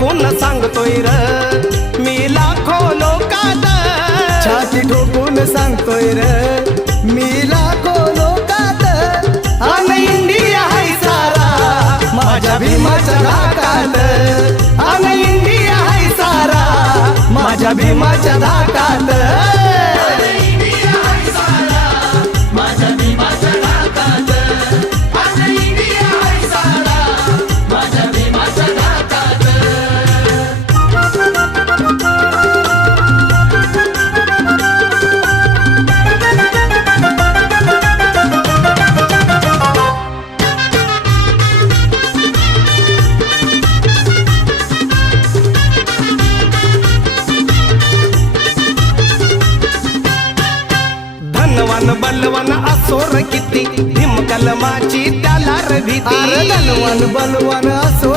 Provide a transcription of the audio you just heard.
ठोकून सांगतोय र मी लाखो लोकात, छाती ठोकून सांगतोय र मी लाखो लोकात, अन इंडिया हाय सारा माझ्या भीमाच्या धाकात, अन इंडिया हाय सारा माझ्या भीमाच्या धाकात. धनवान बलवान असोर किती भीम कलमाची त्याला र भीती. धनवान बलवान असो